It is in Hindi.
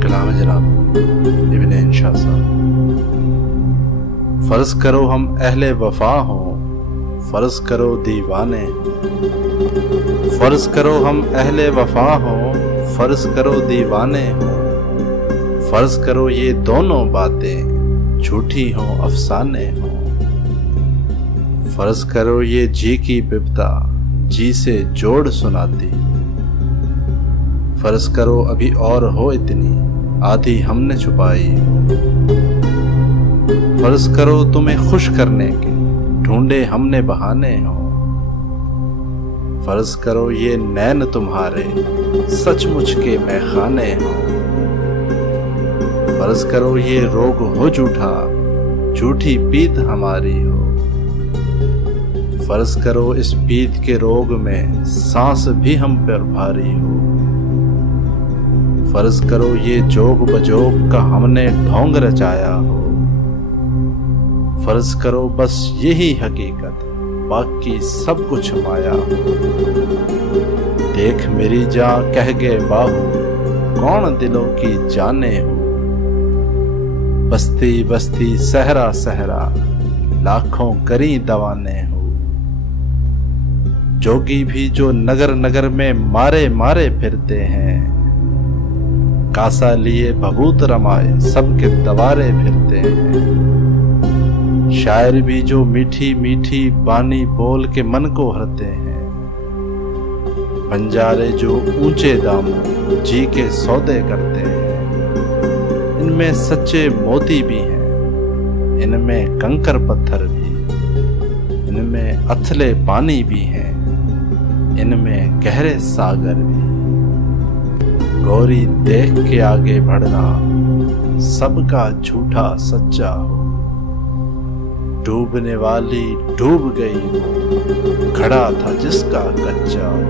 कलाम जनाब इब्न इंशा साहब। फर्ज करो हम अहले वफा हों, फर्ज करो दीवाने, फर्ज करो हम अहले वफा हों, फर्ज करो दीवाने हों, फर्ज करो ये दोनों बातें झूठी हों अफसाने हों, फर्ज करो ये जी की बिपता जी से जोड़ सुनाती, फर्ज करो अभी और हो इतनी आधी हमने छुपाई, फर्ज करो तुम्हें खुश करने के ढूंढे हमने बहाने हो, फर्ज करो ये नैन तुम्हारे सचमुच के मैखाने हो, फर्ज करो ये रोग हो झूठा झूठी पीत हमारी हो, फर्ज करो इस पीत के रोग में सांस भी हम पर भारी हो, फर्ज करो ये जोग बजोग का हमने ढोंग रचाया हो, फर्ज करो बस यही हकीकत बाकी सब कुछ माया हो, देख मेरी जान कह गए बाहू कौन दिलों की जाने हो, बस्ती बस्ती सहरा सहरा लाखों करी दवाने हो, जोगी भी जो नगर नगर में मारे मारे फिरते हैं, कासा लिए भभूत रमाए सबके दवारे फिरते हैं, शायर भी जो मीठी मीठी बानी बोल के मन को हरते हैं, बंजारे जो ऊंचे दामों जी के सौदे करते हैं, इनमें सच्चे मोती भी हैं, इनमें कंकर पत्थर भी, इनमें अथले पानी भी हैं, इनमें गहरे सागर भी, गौरी देख के आगे बढ़ना सबका झूठा सच्चा हो, डूबने वाली डूब गई वो खड़ा था जिसका कच्चा हो।